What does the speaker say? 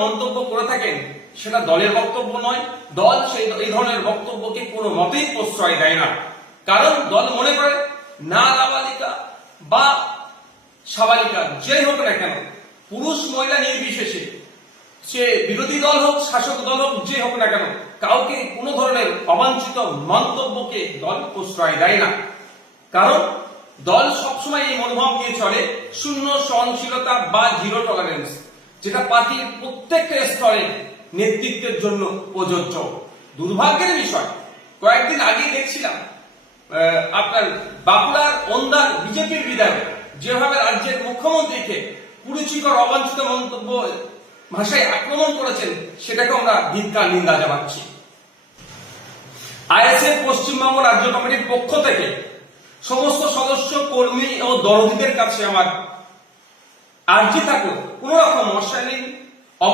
মন্তব্য করে থাকেন সেটা দলের বক্তব্য নয়। দল এই ধরনের বক্তব্যকে কোনো মতেই প্রশ্রয় দেয় না। কারণ দল মনে করে না নাবালিকা বা সাবালিকা যেই হোক না কেন, পুরুষ মহিলা নির্বিশেষে, সে বিরোধী দল হোক শাসক দল হোক যে হোক না কেন, কাউকে কোনো ধরনের অবাঞ্ছিত মন্তব্যকে দল প্রশ্রয় দেয় না। কারণ দল সবসময় এই মনোভাব নিয়ে চলে শূন্য সহনশীলতা বা জিরো টলারেন্স, যেটা পার্টির প্রত্যেকটা স্তরে নেতৃত্বের জন্য প্রযোজ্য। দুর্ভাগ্যের বিষয়, কয়েকদিন আগেই দেখছিলাম আপনার বাঁকুড়ার ওন্দার বিজেপির বিধায়ক যেভাবে রাজ্যের মুখ্যমন্ত্রীকে কুরুচিকর অবাঞ্ছিত মন্তব্য ভাষায় আক্রমণ করেছেন, সেটাকে আমরা ধিক্কার নিন্দা জানাচ্ছি। আইএসএফ পশ্চিমবঙ্গ রাজ্য কমিটির পক্ষ থেকে সমস্ত সদস্য কর্মী ও দরদীদের কাছে আমার আর্জি থাকলো কোন রকম অশালীন